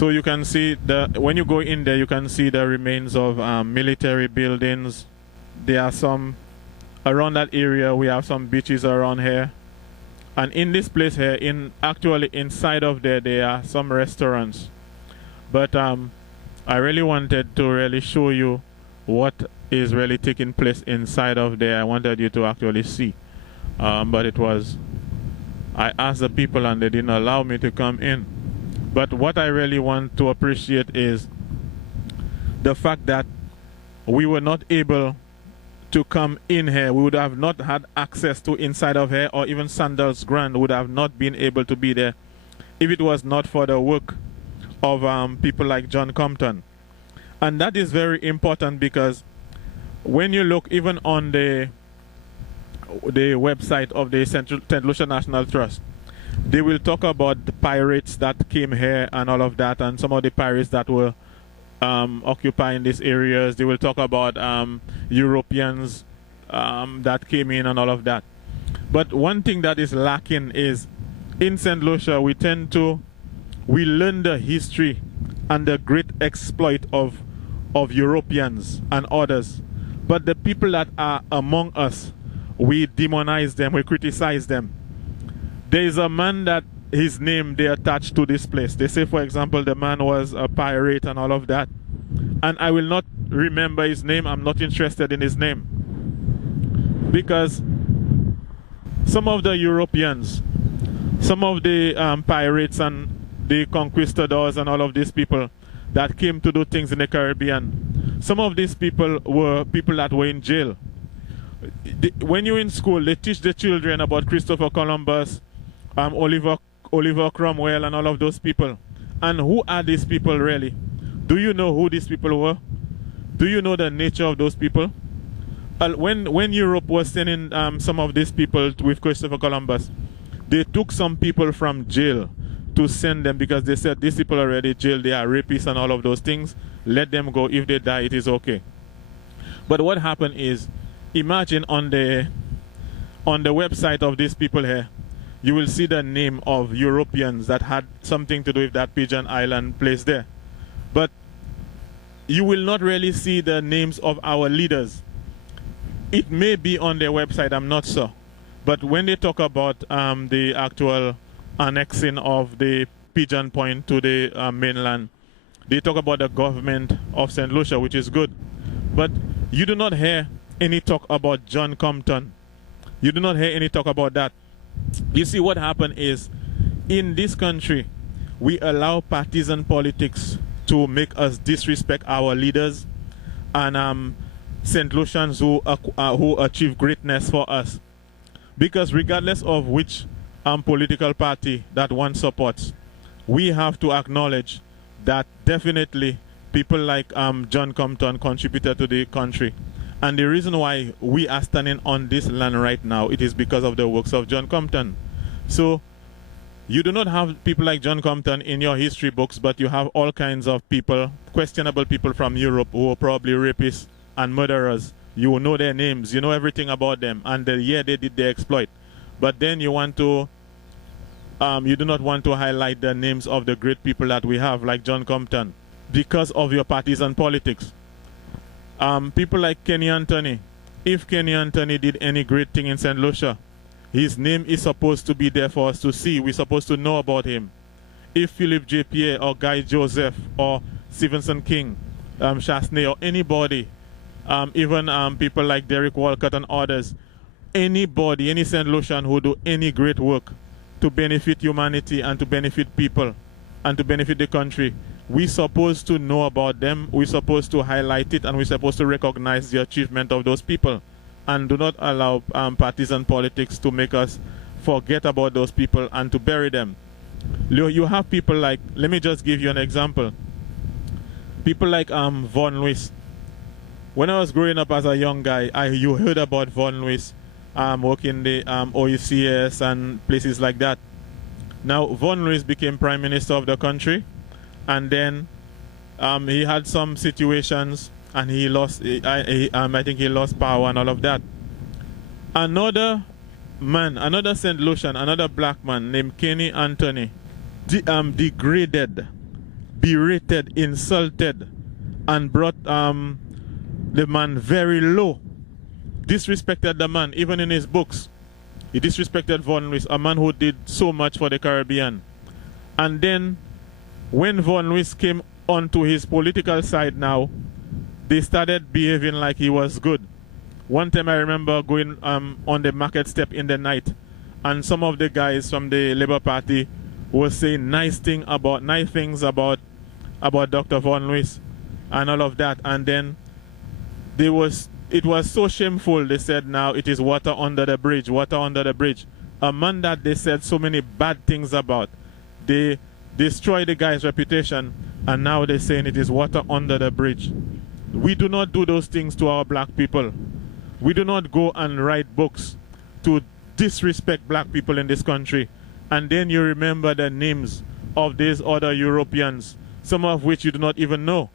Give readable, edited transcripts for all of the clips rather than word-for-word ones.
So you can see when you go in there, you can see the remains of military buildings. There are some around that area. We have some beaches around here, and in this place here, actually inside of there are some restaurants. But I really wanted to really show you what is really taking place inside of there. I wanted you to actually see, but I asked the people and they didn't allow me to come in. But what I really want to appreciate is the fact that we were not able to come in here. We would have not had access to inside of here, or even Sandals Grand would have not been able to be there if it was not for the work of people like John Compton. And that is very important, because when you look even on the website of the St. Lucia National Trust, they will talk about the pirates that came here and all of that, and some of the pirates that were occupying these areas. They will talk about Europeans that came in and all of that. But one thing that is lacking is, in St. Lucia, we learn the history and the great exploit of Europeans and others. But the people that are among us, we demonize them, we criticize them. There is a man that his name they attach to this place. They say, for example, the man was a pirate and all of that. And I will not remember his name. I'm not interested in his name. Because some of the Europeans, some of the pirates and the conquistadors and all of these people that came to do things in the Caribbean, some of these people were people that were in jail. When you're in school, they teach the children about Christopher Columbus, Oliver Cromwell and all of those people. And who are these people really? Do you know who these people were? Do you know the nature of those people? When Europe was sending some of these people with Christopher Columbus, they took some people from jail to send them, because they said these people are already jailed, they are rapists and all of those things. Let them go. If they die, it is okay. But what happened is, imagine on the website of these people here, you will see the name of Europeans that had something to do with that Pigeon Island place there. But you will not really see the names of our leaders. It may be on their website, I'm not sure. But when they talk about the actual annexing of the Pigeon Point to the mainland, they talk about the government of St. Lucia, which is good. But you do not hear any talk about John Compton. You do not hear any talk about that. You see, what happened is, in this country, we allow partisan politics to make us disrespect our leaders and St. Lucians who achieve greatness for us. Because regardless of which political party that one supports, we have to acknowledge that definitely people like John Compton contributed to the country. And the reason why we are standing on this land right now, it is because of the works of John Compton. So you do not have people like John Compton in your history books, but you have all kinds of people, questionable people from Europe, who are probably rapists and murderers. You know their names, you know everything about them, and the year they did their exploit. But then you do not want to highlight the names of the great people that we have, like John Compton, because of your partisan politics. People like Kenny Anthony. If Kenny Anthony did any great thing in St. Lucia, his name is supposed to be there for us to see. We're supposed to know about him. If Philip J. Pierre or Guy Joseph or Stevenson King, Chasney or anybody, even people like Derek Walcott and others, anybody, any St. Lucian who do any great work to benefit humanity and to benefit people and to benefit the country, we're supposed to know about them, we're supposed to highlight it, and we're supposed to recognize the achievement of those people. And do not allow partisan politics to make us forget about those people and to bury them. You have people like, let me just give you an example. People like Von Lewis. When I was growing up as a young guy, you heard about Von Lewis working the OECS and places like that. Now, Von Lewis became Prime Minister of the country, and then he had some situations and he lost, I think he lost power and all of that. Another man, another St. Lucian, another black man named Kenny Anthony degraded berated, insulted, and brought the man very low. Disrespected the man, even in his books. He disrespected Von Lewis, a man who did so much for the Caribbean. And then, when Von Lewis came onto his political side now, they started behaving like he was good. One time I remember going on the market step in the night, and some of the guys from the Labour Party were saying nice things about Dr. Von Lewis and all of that. And then it was so shameful. They said now it is water under the bridge, water under the bridge. A man that they said so many bad things about. They destroyed the guy's reputation, and now they're saying it is water under the bridge. We do not do those things to our black people. We do not go and write books to disrespect black people in this country. And then you remember the names of these other Europeans, some of which you do not even know.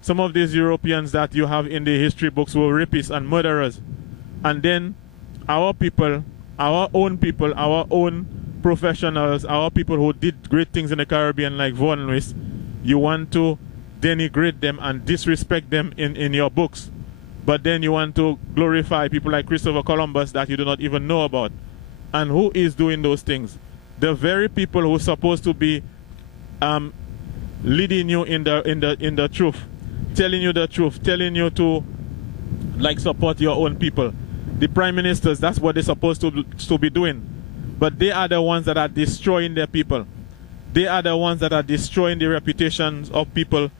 Some of these Europeans that you have in the history books were rapists and murderers. And then our people, our own professionals, our people who did great things in the Caribbean like Von Lewis, you want to denigrate them and disrespect them in your books. But then you want to glorify people like Christopher Columbus that you do not even know about. And who is doing those things? The very people who are supposed to be leading you in the truth, telling you the truth, telling you to like support your own people. The prime ministers, that's what they're supposed to be doing. But they are the ones that are destroying their people. They are the ones that are destroying the reputations of people.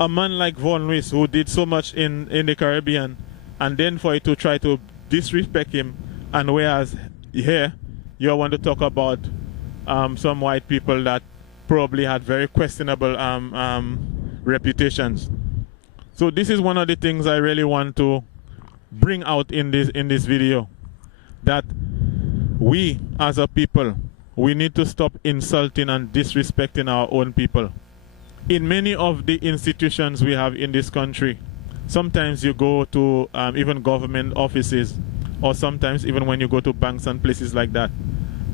A man like Von Lewis, who did so much in the Caribbean, and then for it to try to disrespect him, and whereas here you want to talk about some white people that probably had very questionable reputations. So this is one of the things I really want to bring out in this video, that we as a people, we need to stop insulting and disrespecting our own people. In many of the institutions we have in this country, sometimes you go to even government offices, or sometimes even when you go to banks and places like that,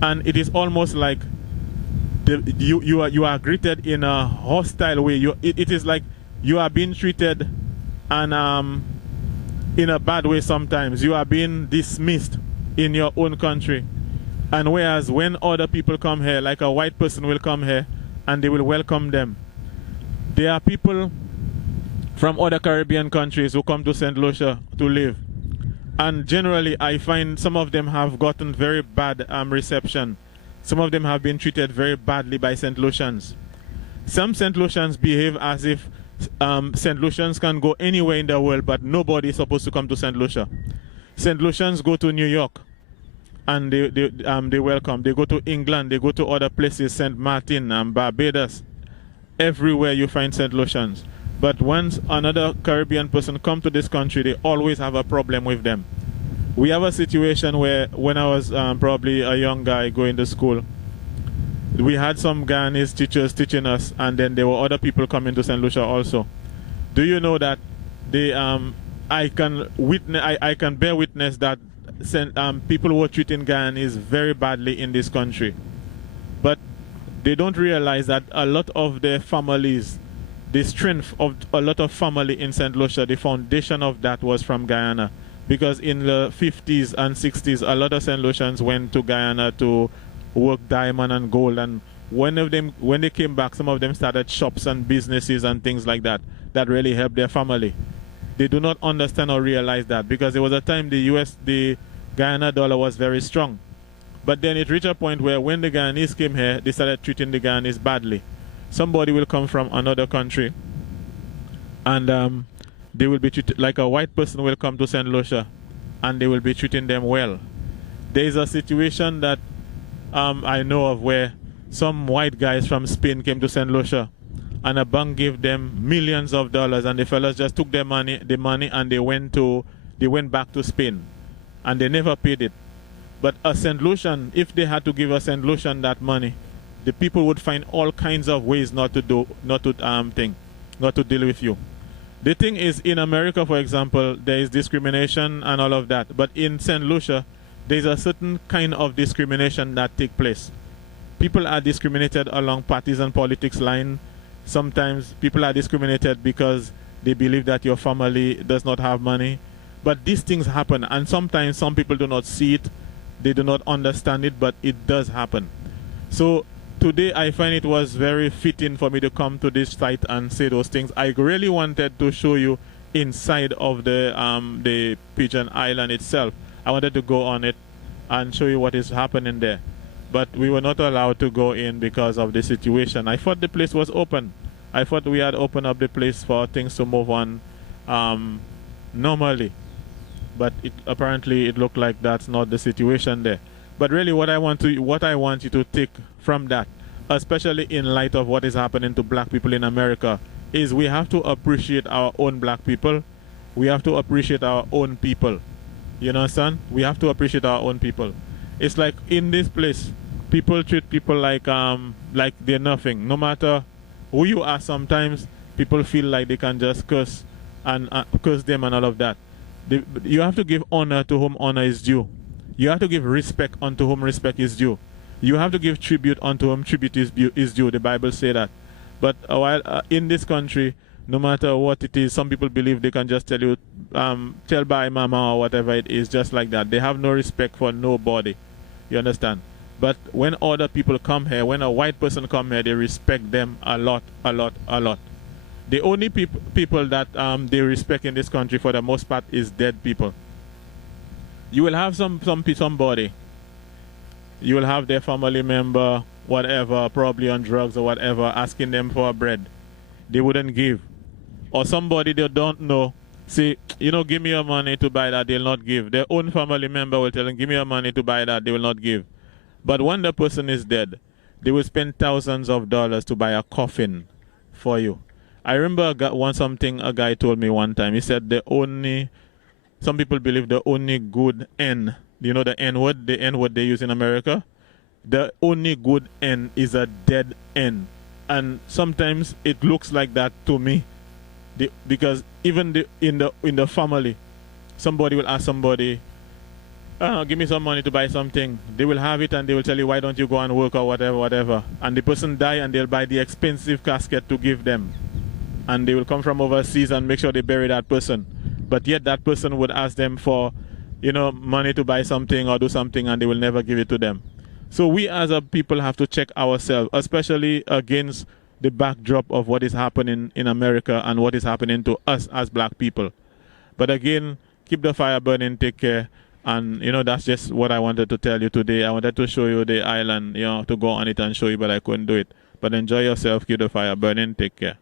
and it is almost like you are greeted in a hostile way. It is like you are being treated and in a bad way sometimes. You are being dismissed in your own country. And whereas when other people come here, like a white person will come here and they will welcome them. There are people from other Caribbean countries who come to St. Lucia to live. And generally, I find some of them have gotten very bad reception. Some of them have been treated very badly by St. Lucians. Some St. Lucians behave as if St. Lucians can go anywhere in the world, but nobody is supposed to come to St. Lucia. St. Lucians go to New York, and they welcome. They go to England, they go to other places, St. Martin, Barbados. Everywhere you find St. Lucians. But once another Caribbean person come to this country, they always have a problem with them. We have a situation where when I was probably a young guy going to school, we had some Guyanese teachers teaching us, and then there were other people coming to St. Lucia also. Do you know that I can bear witness that people were treating Guyanese very badly in this country. But they don't realize that a lot of their families, the strength of a lot of family in St. Lucia, the foundation of that was from Guyana. Because in the 50s and 60s, a lot of St. Lucians went to Guyana to work diamond and gold. And when they came back, some of them started shops and businesses and things like that, that really helped their family. They do not understand or realize that, because there was a time the Guyana dollar was very strong. But then it reached a point where when the Guyanese came here, they started treating the Guyanese badly. Somebody will come from another country, and they will be treated like a white person will come to St. Lucia, and they will be treating them well. There is a situation that I know of where some white guys from Spain came to St. Lucia, and a bank gave them millions of dollars, and the fellas just took the money, and they went back to Spain, and they never paid it. But a St. Lucian, if they had to give a St. Lucian that money, the people would find all kinds of ways not to deal with you. The thing is, in America, for example, there is discrimination and all of that. But in St. Lucia, there is a certain kind of discrimination that takes place. People are discriminated along partisan politics line. Sometimes people are discriminated because they believe that your family does not have money. But these things happen, and sometimes some people do not see it, they do not understand it, but it does happen. So today I find it was very fitting for me to come to this site and say those things. I really wanted to show you inside of the Pigeon Island itself. I wanted to go on it and show you what is happening there. But we were not allowed to go in because of the situation. I thought the place was open. I thought we had opened up the place for things to move on normally. But apparently it looked like that's not the situation there. But really what I want you to take from that, especially in light of what is happening to black people in America, is we have to appreciate our own black people. We have to appreciate our own people. You understand? We have to appreciate our own people. It's like in this place, people treat people like they're nothing. No matter who you are, sometimes people feel like they can just curse and curse them and all of that. You have to give honor to whom honor is due. You have to give respect unto whom respect is due. You have to give tribute unto whom tribute is due. The Bible say that. But while in this country, no matter what it is, some people believe they can just tell you, tell by mama or whatever it is, just like that. They have no respect for nobody. You understand? But when other people come here, when a white person come here, they respect them a lot, a lot, a lot. The only people that they respect in this country for the most part is dead people. You will have somebody. You will have their family member, whatever, probably on drugs or whatever, asking them for bread. They wouldn't give. Or somebody they don't know, say, you know, give me your money to buy that, they'll not give. Their own family member will tell them, give me your money to buy that, they will not give. But when the person is dead, they will spend thousands of dollars to buy a coffin for you. I remember a guy told me one time. He said some people believe the only good end, you know the N-word they use in America? The only good end is a dead end. And sometimes it looks like that to me. Because even in the family, somebody will ask somebody, give me some money to buy something. They will have it and they will tell you, why don't you go and work or whatever. And the person die and they'll buy the expensive casket to give them. And they will come from overseas and make sure they bury that person. But yet that person would ask them for, you know, money to buy something or do something, and they will never give it to them. So we as a people have to check ourselves, especially against the backdrop of what is happening in America and what is happening to us as black people. But again, keep the fire burning, take care. And, you know, that's just what I wanted to tell you today. I wanted to show you the island, you know, to go on it and show you, but I couldn't do it. But enjoy yourself, keep the fire burning, take care.